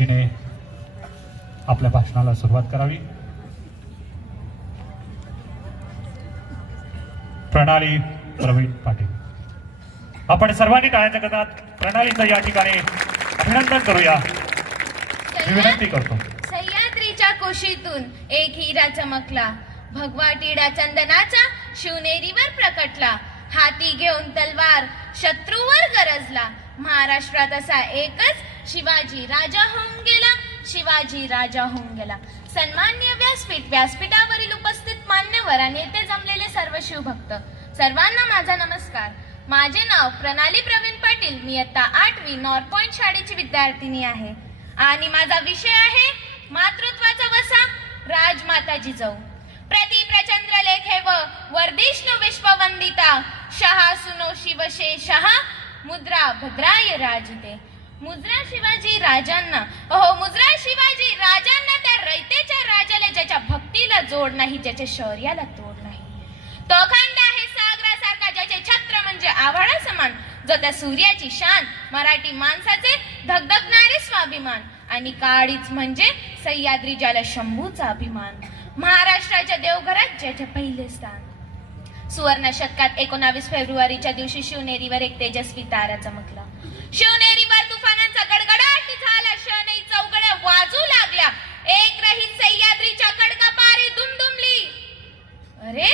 तिने आपल्या भाषणाला सुरुवात करावी. प्रणाली प्रवीण पाटील. आपण सर्वांनी टाळ्यांच्या गदात प्रणालीचं या ठिकाणी अभिनंदन करूया. विनंती करतो. सह्याद्रीच्या कुशीतून एक हिरा चमकला. भगवा टिडा चंदनाचा शिवनेरीवर प्रकटला. हाती घेऊन तलवार शत्रूवर गरजला. महाराष्ट्रात असा एकच शिवाजी राजा होऊन गेला. शिवाजी राजा होऊन गेला. सन्मान्य व्यासपीठ व्यासपीठावरील उपस्थित मान्यवर आणि येथे जमलेले सर्व शिवभक्त. सर्वांना माझा नमस्कार. माझे नाव प्रणाली प्रवीण पाटील. मी आता आठवी नॉर्थ पॉइंट शाळेची विद्यार्थिनी आहे. आणि माझा विषय आहे मातृत्वाचा वसा राजमाता जिजाऊ प्रति प्रचंद्र लेखे व वर्धिष्णू विश्ववंदिता. शहा सुनो शिवशे शहा मुद्रा भद्राय राजते. मुजरा शिवाजी राजांना हो मुजरा शिवाजी राजांना त्या रयतेच्या राजाला ज्याच्या भक्तीला जोड नाही ज्याच्या शौर्याला तोड नाही. तो खंड आहे सागरासारखा ज्याचे छत्र म्हणजे आभाळा समान जो त्या सूर्याची शान मराठी माणसाचे धगधगणारे स्वाभिमान आणि काळीच म्हणजे सह्याद्री ज्याला शंभूचा अभिमान. महाराष्ट्राच्या देवघरात ज्याचे पहिले स्थान. सुवर्ण शतकात एकोणावीस फेब्रुवारीच्या दिवशी शिवनेरीवर एक तेजस्वी तारा चमकला. शिवनेरीवर तुफानांचा गडगडाट झाला. शनई चौघड्या वाजू लागल्या. एक रहीत सह्याद्रीच्या कडका पारी दुमदुमली. अरे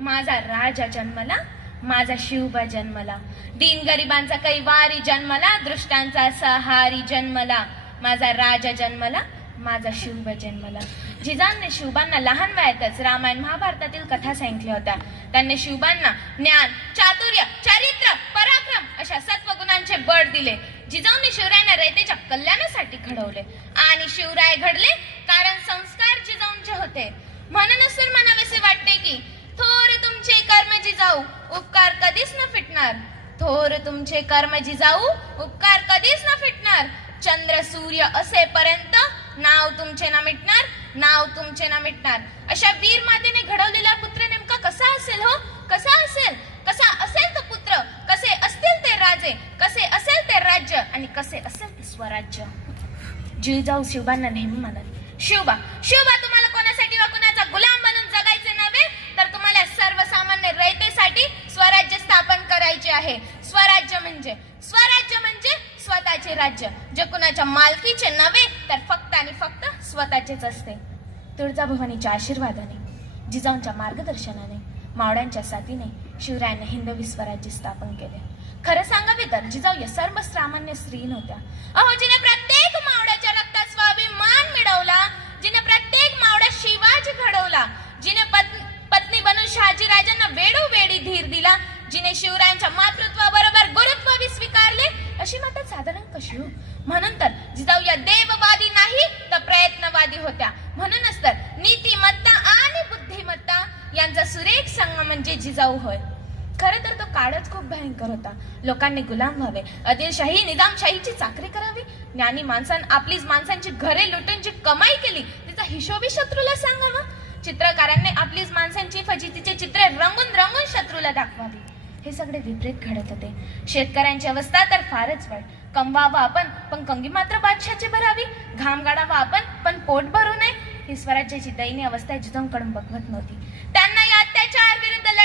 माझा राजा जन्मला माझा शिवबा जन्मला. दीन गरिबांचा कैवारी जन्मला दृष्टांचा सहारी जन्मला. माझा राजा जन्मला माझा शिवबा जन्मला. जिजांनी शिवबांना लहान वयातच रामायण महाभारतातील कथा सांगितल्या होत्या. त्यांनी शिवबांना ज्ञान चातुर्य चारित्र्य पराक्रम अशा सत्वगुणांचे बळ दिले. जिजाऊंनी शिवरायांना रयतेच्या कल्याणासाठी घडवले. आणि शिवराय घडले कारण संस्कार जिजाऊंचे होते. म्हणूनच तर म्हणावेसे वाटते की थोर तुमचे कर्म जिजाऊ उपकार कधीच न फिटणार. थोर तुमचे कर्म जिजाऊ उपकार कधीच न फिटणार. चंद्र सूर्य असेपर्यंत नाव तुमचे ना मिटणार नाव तुमचे ना मिटणार. अशा वीर मातेने घडवलेला पुत्र नेमका कसा असेल हो? कसा असेल तो पुत्र कसे असतील ते राजे. कसे असेल ते राज्य आणि कसे असेल ते स्वराज्य? जिजाऊ शिवबांना नेहमी म्हणत शिवबा शिवबा तुम्हाला कोणासाठी वा कोणाचा गुलाम बनून जगायचे नव्हे? तर तुम्हाला सर्वसामान्य रयतेसाठी स्वराज्य स्थापन करायचे आहे. स्वराज्य म्हणजे स्वराज्य म्हणजे स्वतःचे राज्य. जे कुणाच्या मालकीचे नव्हे तर फक्त आणि फक्त स्वतःचेच असते. तुळजाभवानीच्या आशीर्वादाने जिजाऊंच्या मार्गदर्शनाने मावळ्यांच्या साथीने शिवरायांनी हिंदवी स्वराज्य स्थापन केले. खरं सांगावे तर जिजाऊ या सर्व सामान्य स्त्री नव्हत्या. अहो जिने प्रत्येक मावळ्याच्या रक्तात स्वाभिमान मिळवला जिने प्रत्येक मावड्या शिवाजी घडवला जिने पत्नी पत्नी बनून शहाजीराजांना वेळोवेळी धीर दिला जिने शिवरायांच्या मातृत्वाबरोबर गुरुत्व स्वीकारले अशी माता साधारण कशी हो? म्हणून तर जिजाऊ या देववादी नाही तर प्रयत्नवादी होत्या. म्हणूनच तर नीतिमत्ता आणि बुद्धिमत्ता यांचा सुरेख संगम म्हणजे जिजाऊ होय. खरं तर तो काळच खूप भयंकर होता. लोकांनी गुलाम व्हावे. आदिलशाही निजामशाहीची चाकरी करावी. ज्ञानी माणसान आपलीच माणसांची घरे लुटून जी कमाई केली. तिचा हिशोबी शत्रूला सांगावा. चित्रकारांनी आपलीच माणसांची फजितीचे चित्रे रंगून रंगून शत्रूला दाखवावी. हे सगळे विपरीत घडत होते. शेतकऱ्यांची अवस्था तर फारच वाईट. कमवावं आपण पण कंगी मात्र बादशाची भरावी. घाम गाडावा आपण पण पोट भरू नये. ही स्वराज्याची दैनीय अवस्था जिजाऊंकडून बघवत नव्हती. त्यांना या अत्याचार विरुद्ध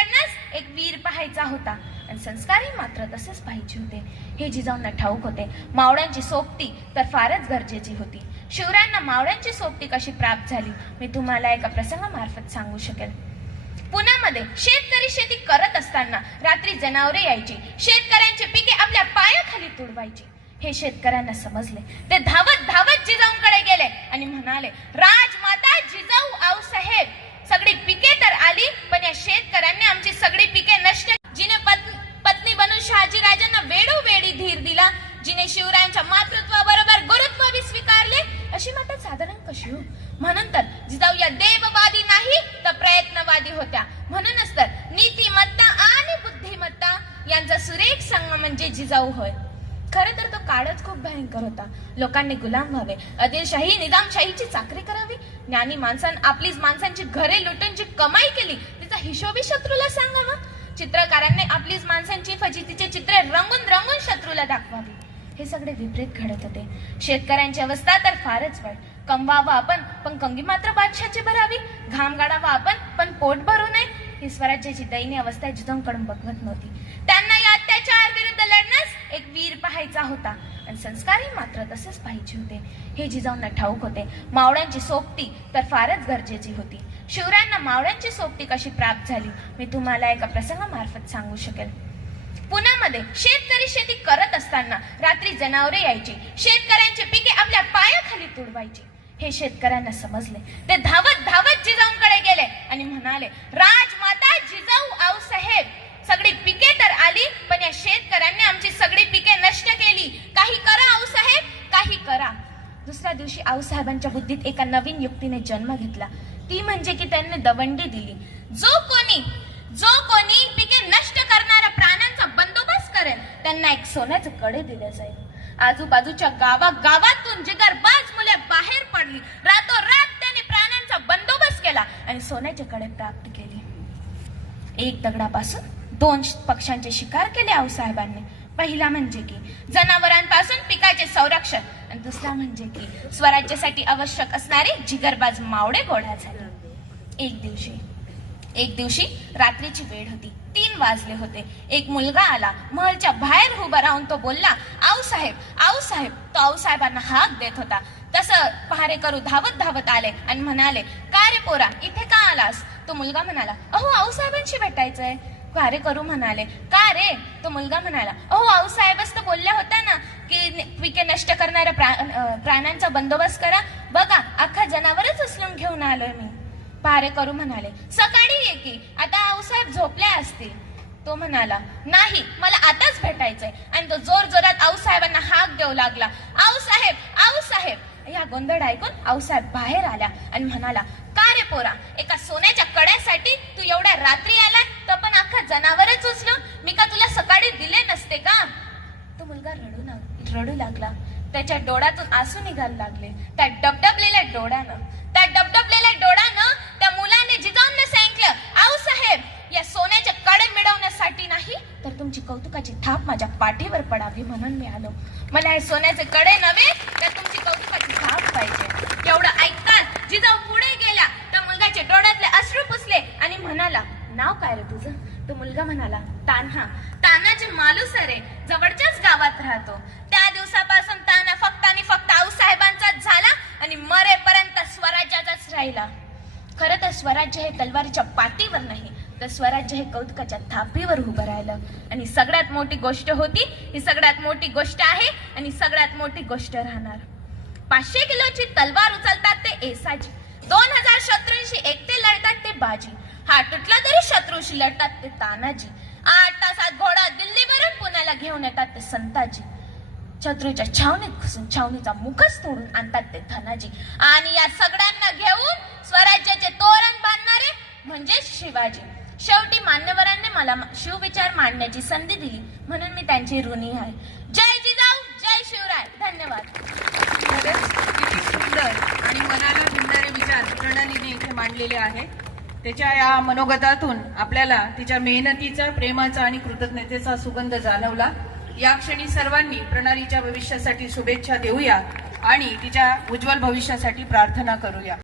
एक वीर पाहायचा होता. आणि संस्कारही मात्र तसेच पाहिजे होते. हे जिजाऊंना ठाऊक होते. मावळ्यांची सोबती तर फारच गरजेची होती. शिवरायांना मावळ्यांची सोबती कशी प्राप्त झाली मी तुम्हाला एका प्रसंगामार्फत सांगू शकेल पुण्यामध्ये शेतकरी शेती करत असताना रात्री जनावरे यायची. शेतकऱ्यांची पिके आपल्या पायाखाली तुडवायची. हे शेतकऱ्यांना समजले. ते धावत धावत जिजाऊंकडे गेले आणि म्हणाले राजमाता जिजाऊ आऊ साहेब सगळी पिके तर आली पण या शेतकऱ्यांनी आमची सगळी पिके नष्ट जिने पत्नी बनून शहाजी राजांना वेळोवेळी धीर दिला जिने शिवरायांच्या मातृत्वाबरोबर गुरुत्वही स्वीकारले अशी माता साधारण कशी हो? म्हणून तर जिजाऊ या देववादी नाही तर प्रयत्नवादी होत्या. म्हणूनच तर नीतिमत्ता आणि बुद्धिमत्ता यांचा सुरेख संघ म्हणजे जिजाऊ होय. खरं तर तो काळच खूप भयंकर होता. लोकांनी गुलाम व्हावे. आदिलशाही निजामशाहीची चाकरी करावी. ज्ञानी माणसानं आपलीच माणसांची घरे लुटून जी कमाई केली. तिचा हिशोबी शत्रूला सांगावा. चित्रकारांनी आपलीच माणसांची फजितीचे चित्रे रंगून रंगून शत्रूला दाखवावी. हे सगळे विपरीत घडत होते. शेतकऱ्यांची अवस्था तर फारच वाईट. कमवावं आपण पण कंगी मात्र बादशाची भरावी. घाम गाडावा आपण पण पोट भरू नये. ही स्वराज्याची दैनीय अवस्था जिजाऊकडून बघवत नव्हती. त्यांना या अत्याचार विरुद्ध लढण्यास एक वीर पाहायचा होता. आणि संस्कारही मात्र तसेच पाहिजे होते. हे जिजाऊंना ठाऊक होते. मावळ्यांची सोबती तर फारच गरजेची होती. शिवरायांना मावळ्यांची सोबती कशी प्राप्त झाली मी तुम्हाला एका प्रसंगामार्फत सांगू शकेल. पुण्यामध्ये शेतकरी शेती करत असताना रात्री जनावरे यायची. शेतकऱ्यांची पिके आपल्या पायाखाली तुडवायची. हे शेतकऱ्यांना समजले. ते धावत धावत जिजाऊंकडे गेले आणि म्हणाले राजमाता जिजाऊ आऊ साहेब पिके तर आली पण या शेतकऱ्यांनी आमची सगळी पिके नष्ट केली. काही करा आऊ साहेब काही करा. दुसऱ्या दिवशी आऊसाहेबांच्या बुद्धीत एका नवीन युक्तीने जन्म घेतला. ती म्हणजे की त्यांनी दवंडी दिली. जो कोणी जो कोणी पिके नष्ट करणाऱ्या प्राण्यांचा बंदोबस्त करेल त्यांना एक सोन्याचे कडे दिले जाईल. आजूबाजूच्या गावा गावातून जिगरबाज मुले बाहेर पडली. रातोरात त्यांनी प्राण्यांचा बंदोबस्त केला आणि सोन्याचे कडे प्राप्त केली. एक दगडापासून दोन पक्षांचे शिकार केले आऊसाहेबांनी पहिला म्हणजे की जनावरांपासून पिकाचे संरक्षण. आणि दुसरा म्हणजे की स्वराज्यासाठी आवश्यक असणारे जिगरबाज मावडे गोळा झाले. एक दिवशी एक दिवशी रात्रीची वेळ होती. तीन वाजले होते. एक मुलगा आला. महलच्या बाहेर उभा राहून तो बोलला आऊ साहेब आऊ साहेब. तो आऊ साहेबांना हाक देत होता. तसं पहारेकरू धावत धावत आले आणि म्हणाले का रे पोरा इथे का आलास? तो मुलगा म्हणाला अहो आऊ साहेबांशी भेटायचंय. पहारेकरू म्हणाले? का रे? तो मुलगा म्हणाला अहो आऊ साहेबच तर बोलल्या होत्या ना की पिके नष्ट करणाऱ्या प्रा- प्राण्यांचा बंदोबस्त करा. बघा अख्खा जनावरच उचलून घेऊन आलोय मी. पहारेकरू म्हणाले. सकाळी ये की आता आऊसाहेब झोपले असतील. तो म्हणाला नाही मला आताच भेटायचंय. आणि तो जोर जोरात आऊसाहेबांना हाक देऊ लागला. आऊसाहेब आऊसाहेब या गोंधळ ऐकून आऊसाहेब बाहेर आल्या आणि म्हणाला का रे पोरा एका सोन्याच्या कड्यासाठी तू एवढ्या रात्री आला तर पण अख्खा जनावरच उचलून. मी का तुला सकाळी दिले नसते का? तो मुलगा रडू रडू लागला. त्याच्या डोळ्यातून आसू निघायला लागले. त्या डबडबलेल्या डोळ्यानं त्या डबडबलेल्या डोळ्यानं त्या मुलाने जिजाऊंना सांगितलं आऊ साहेब या सोन्याचे कडे मिळवण्यासाठी नाही तर तुमची कौतुकाची थाप माझ्या पाठीवर पडावी म्हणून मी आलो. मला हे सोन्याचे कडे नव्हे तर तुमची कौतुकाची थाप पाहिजे. एवढं ऐकताच जिजाऊ पुढे गेला. त्या मुलगाच्या डोळ्यातले अश्रू पुसले आणि म्हणाला नाव काय रे तुझं? तो मुलगा म्हणाला तान्हा. मालुस रे जवळच्याच गावात राहतो. त्या दिवसापासून ताना फक्त आणि फक्त आऊसाहेबांचाच झाला आणि मरेपर्यंत स्वराज्याचाच राहिला. खरं तर स्वराज्य हे तलवारीच्या पाठीवर नाही तर स्वराज्य हे कौतुकाच्या थापीवर उभं राहिलं. आणि सगळ्यात मोठी गोष्ट होती ही सगळ्यात मोठी गोष्ट आहे आणि सगळ्यात मोठी गोष्ट राहणार. पाचशे किलोची तलवार उचलतात ते एसाजी. दोन हजार शत्रूंशी एकटे लढतात ते बाजी. हा तुटला तरी शत्रूशी लढतात ते तानाजी. आठ तासात घोडा दिल्लीवरून पुण्याला घेऊन येतात ते संताजी. शत्रूच्या छावणीत घुसून छावणीचा मुखच तोडून आणतात ते धनाजी. आणि या सगळ्यांना घेऊन स्वराज्याचे तोरण बांधणारे म्हणजे शिवाजी. शेवटी मान्यवरांनी मला शिवविचार मांडण्याची संधी दिली. म्हणून मी त्यांची ऋणी आहे. जय जिजाऊ जय शिवराय. धन्यवाद. किती सुंदर आणि मनाला भिडणारे विचार प्रणालीने इथे मांडलेले आहे. त्याच्या या मनोगतातून आपल्याला तिच्या मेहनतीचा प्रेमाचा आणि कृतज्ञतेचा सुगंध जाणवला. या क्षणी सर्वांनी प्रणालीच्या भविष्यासाठी शुभेच्छा देऊया आणि तिच्या उज्ज्वल भविष्यासाठी प्रार्थना करूया.